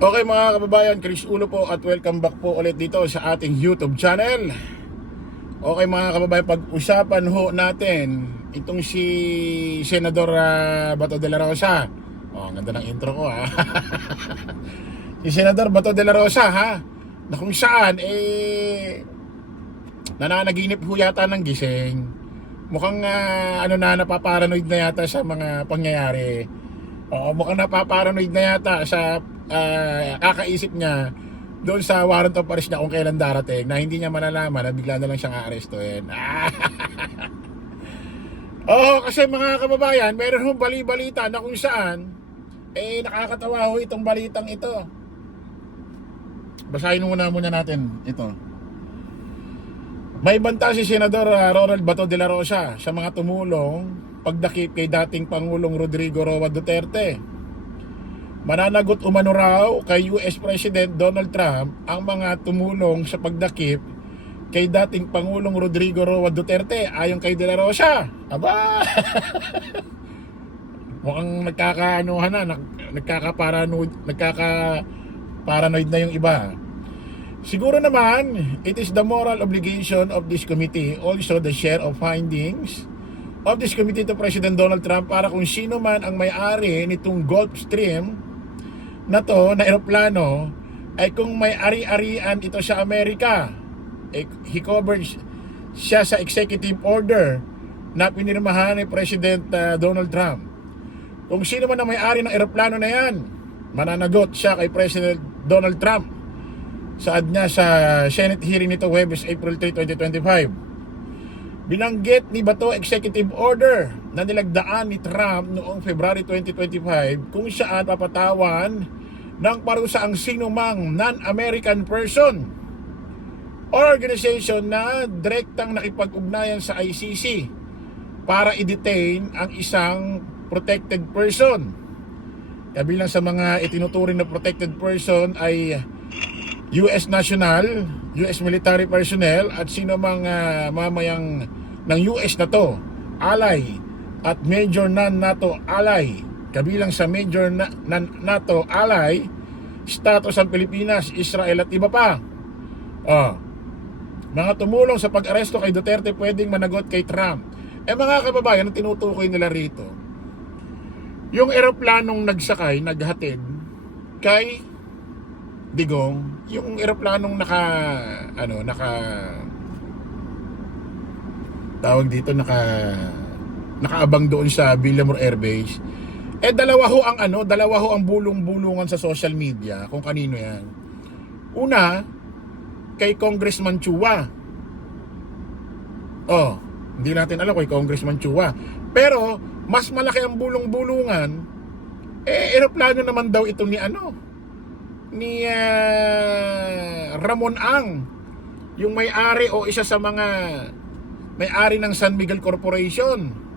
Okay mga kababayan, Chris Ulo po at welcome back po ulit dito sa ating YouTube channel. Okay mga kababayan, pag-usapan ho natin itong si Senador Bato de la Rosa. Ang ganda ng intro ko Si Senador Bato de la Rosa na kung saan nananaginip ho yata ng gising. Mukhang napaparanoid na yata sa mga pangyayari. Mukhang napaparanoid na yata sa kakaisip niya doon sa warrant of arrest niya kung kailan darating, na hindi niya malalaman na bigla na lang siyang aarestuhin. Kasi mga kababayan, meron hong bali-balita na kung saan nakakatawa ho itong balitang ito. Basahin muna natin ito. May banta si Senador Ronald Bato de la Rosa sa mga tumulong pagdakip kay dating Pangulong Rodrigo Roa Duterte. Mananagot umano raw kay US President Donald Trump ang mga tumulong sa pagdakip kay dating Pangulong Rodrigo Roa Duterte ayon kay De La Rosa. Aba! Mukhang nagkaka-paranoid na yung iba. Siguro naman, it is the moral obligation of this committee, also the share of findings of this committee to President Donald Trump para kung sino man ang may-ari nitong Gulfstream na to, na eroplano, ay kung may ari-arian ito sa Amerika. He covered siya sa executive order na pinirmahan ni President Donald Trump. Kung sino man ang may-ari ng eroplano na yan, mananagot siya kay President Donald Trump. Saad niya sa Senate hearing nito Huwebes, April 3, 2025. Binanggit ni Bato executive order na nilagdaan ni Trump noong February 2025 kung saan papatawan ng parusa ang sinumang non-American person or organization na direktang nakipag-ugnayan sa ICC para i-detain ang isang protected person. Kabilang sa mga itinuturing na protected person ay US national, US military personnel at sino mang mamayang ng US na to, ally at major non-NATO ally. Kabilang sa major NATO ally, status ang Pilipinas, Israel at iba pa. Mga tumulong sa pag-aresto kay Duterte pwedeng managot kay Trump. Mga kababayan, ang tinutukoy nila rito, yung eroplanong nagsakay, naghatid kay Digong, yung eroplanong nakaabang doon sa Villamor Air Base. Dalawa ho ang bulong-bulungan sa social media kung kanino yan. Una, kay Congressman Chua. Hindi natin alam kay Congressman Chua. Pero mas malaki ang bulong-bulungan, eroplano naman daw ito ni Ramon Ang, yung may-ari o isa sa mga may-ari ng San Miguel Corporation.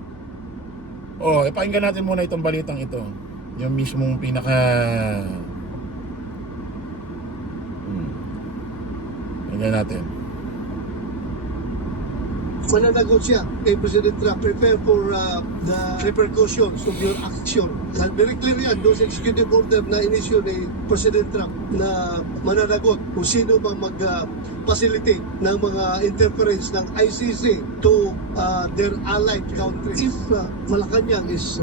Ipakinggan natin muna itong balitang ito. Yung mismong Pakinggan natin. Mananagot siya kay President Trump. Prepare for the repercussions of your action. Very clear yan, those executive order na inisyo ni President Trump na mananagot kung sino mang mag-facilitate ng mga interference ng ICC to their allied countries. If Malacanang is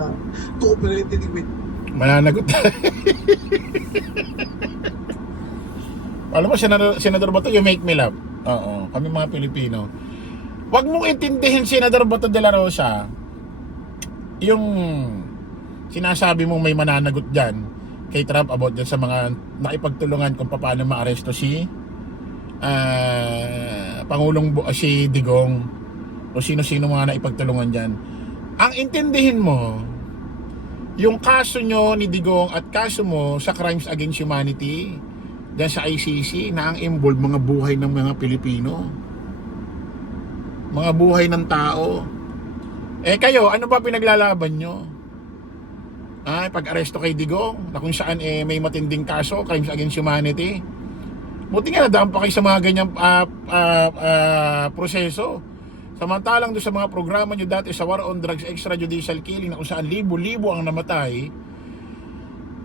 cooperating with. Mananagot. Alam mo, Senador Bato, you make me laugh. Kami mga Pilipino. Huwag mong intindihin, Senador Bato de la Rosa, yung sinasabi mong may mananagot dyan kay Trump about dyan sa mga nakipagtulungan kung paano maaresto si si Digong o sino-sino mga naipagtulungan dyan. Ang intindihin mo, yung kaso nyo ni Digong at kaso mo sa Crimes Against Humanity dyan sa ICC na ang involved mga buhay ng mga Pilipino, mga buhay ng tao. Kayo, ano ba pinaglalaban nyo? Pag-aresto kay Digong na kung saan may matinding kaso, Crimes Against Humanity. Buti nga nadaan pa kayo sa mga ganyang proseso. Samantalang doon sa mga programa nyo dati sa War on Drugs, Extrajudicial Killing na kung saan libo-libo ang namatay,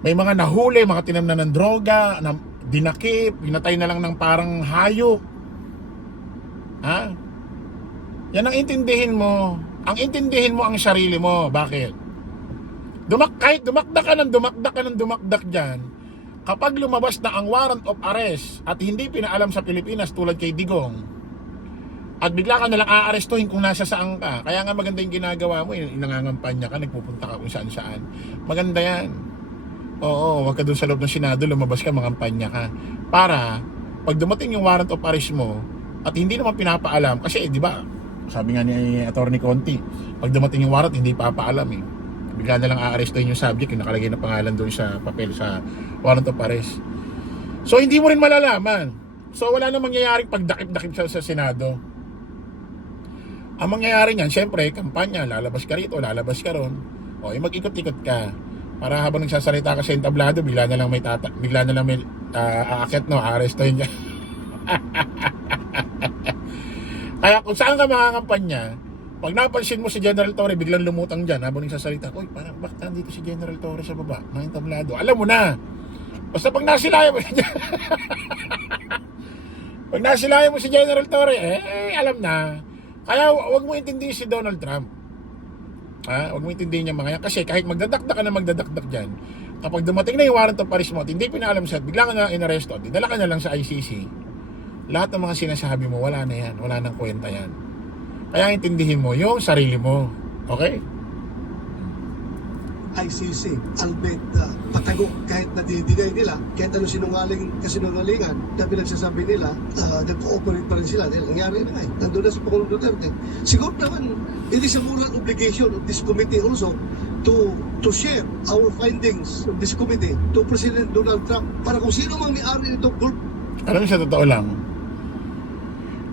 May mga nahuli, mga tinamnan ng droga, na dinakip, pinatay na lang ng parang hayop. Ha? Yan ang intindihin mo. Ang intindihin mo ang sarili mo. Bakit? Kahit dumakdak ka ng dumakdak dyan, kapag lumabas na ang warrant of arrest at hindi pinaalam sa Pilipinas tulad kay Digong, at bigla ka nalang aarestuhin kung nasa saan ka. Kaya nga maganda yung ginagawa mo, nangangampanya ka, nagpupunta ka kung saan saan. Maganda yan. Oo, wag ka dun sa loob ng Senado, lumabas ka, mangampanya ka. Para, pag dumating yung warrant of arrest mo, at hindi naman pinapaalam, kasi di ba, sabi nga ni Attorney Conti, pag dumating yung warrant, hindi papaalam eh. Bigla na lang aarestuhin yung subject, yung nakalagay na pangalan doon sa papel, sa warrant of arrest. So, hindi mo rin malalaman. So, wala na mangyayaring pagdakip-dakip sa Senado. Ang mangyayari niyan, syempre, kampanya, lalabas ka rito, lalabas ka ron. O, mag-ikot-ikot ka. Para habang nagsasalita ka sa entablado, bigla na lang may aakyat, no, aarestuhin niya. Kaya kung saan ka makakampanya, pag napansin mo si General Torre, biglang lumutang dyan habang nagsasalita, uy, parang bakit nandito si General Torre sa baba, ng entablado? Alam mo na. Basta pag nasilayan mo pag nasilayan mo si General Torre, alam na. Kaya wag mo intindihin si Donald Trump. Wag mo intindihin yung mga yan. Kasi kahit magdadakdak ka na magdadakdak dyan, kapag dumating na yung warrant of arrest mo at hindi pinaalam siya, bigla ka na inaresto, dinala ka na lang sa ICC, lahat ng mga sinasabi mo, wala na yan. Wala nang kwenta yan. Kaya intindihin mo yung sarili mo. Okay? ICC, albeit patago kahit nadidinay nila, kahit ano kasinungalingan na pinagsasabi nila, nag-cooperate pa rin sila dahil nangyari na nandun na sa Pangulong Duterte. Siguro naman, it is a moral obligation of this committee also to share our findings of this committee to President Donald Trump para kung sino mang may-ari nitong group. Alam mo, sa totoo lang,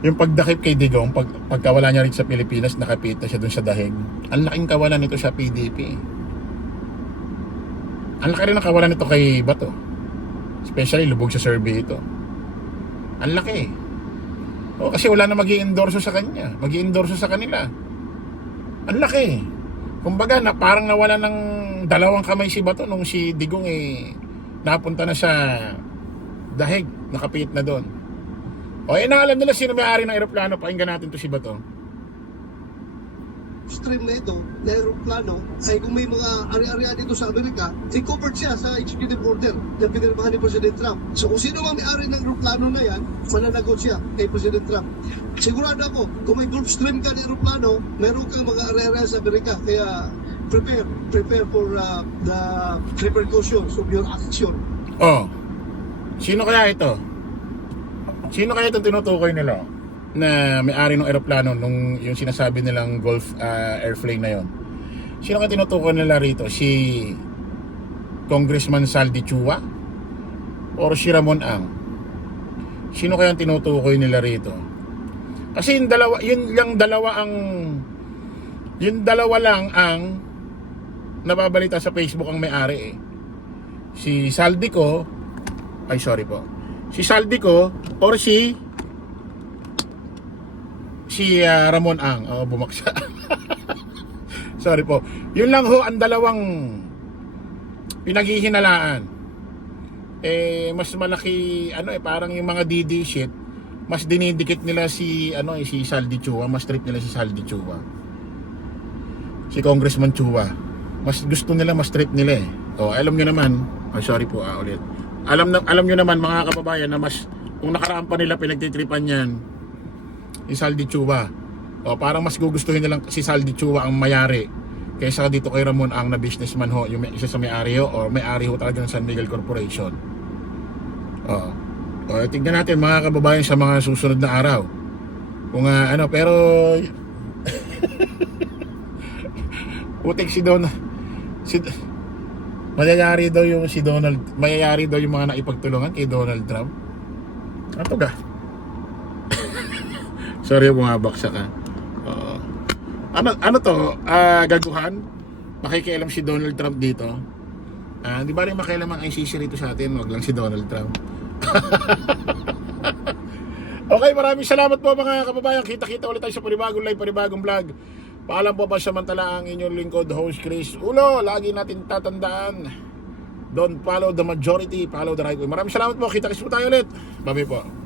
yung pagdakip kay Digong, pagkawala niya rin sa Pilipinas, nakapit na siya dun sa dahig. Ang laking kawalan nito sa PDP. Ang laki rin ang kawalan nito kay Bato. Especially lubog sa survey ito. Ang laki. O, kasi wala na mag-i-endorso sa kanya. Mag-i-endorso sa kanila. Ang laki. Kumbaga, parang nawala ng dalawang kamay si Bato nung si Digong napunta na sa dahig. Nakapit na doon. O, naalam nila sino may-ari ng aeroplano. Pakinggan natin to si Bato. Stream na ito, na aeroplano, ay kung may mga ari-arian dito sa Amerika, covered siya sa executive order na pinirmahan ni President Trump. So kung sino mang may-ari ng aeroplano na yan, mananagot siya kay President Trump. Sigurado ako, kung may Gulfstream ka ng aeroplano, meron kang mga ari-arian sa Amerika. Kaya prepare for the repercussions of your action. Oh, sino kaya ito? Sino kaya itong tinutukoy nila na may-ari ng aeroplano nung yung sinasabi nilang Gulf airplane na yon? Sino kaya tinutukoy nila rito? Si Congressman Saldi Chua or si Ramon Ang? Sino kaya tinutukoy nila rito? Kasi yung dalawa lang ang nababalita sa Facebook ang may-ari Si Saldico, si Saldico or si Ramon Ang. Bumaksa. Sorry po. Yun lang ho ang dalawang pinaghihinalaan. Mas malaki parang yung mga DD shit, mas dinidikit nila si Saldi Chua, mas trip nila si Saldi Chua. Si Congressman Chua. Mas gusto nila, mas trip nila alam niyo naman. Sorry po ulit. Alam niyo naman mga kababayan na mas kung nakaraan pa nila pinagtitripan yan si Saldi Chua. Parang mas gugustuhin nilang si Saldi Chua ang mayari kaysa dito kay Ramon Ang na businessman ho, yung isa sa may-ari o may-ari ho talaga ng San Miguel Corporation. Tingnan natin mga kababayan sa mga susunod na araw. Kung pero putik mayayari daw yung mga naipagtulungan kay Donald Trump. Ato ga. Sorry, bumabaksak ka. Ano to? Gaguhan? Makikialam si Donald Trump dito? Di ba rin makialam ang ICC rito sa atin? Wag lang si Donald Trump. Okay, maraming salamat po mga kababayan. Kita-kita ulit tayo sa panibagong live, panibagong vlog. Paalam po ba samantala ang inyong lingkod, host Chris Ulo. Lagi natin tatandaan, Don't follow the majority, follow the right way. Maraming salamat po. Kita-kits po tayo ulit. Bye po.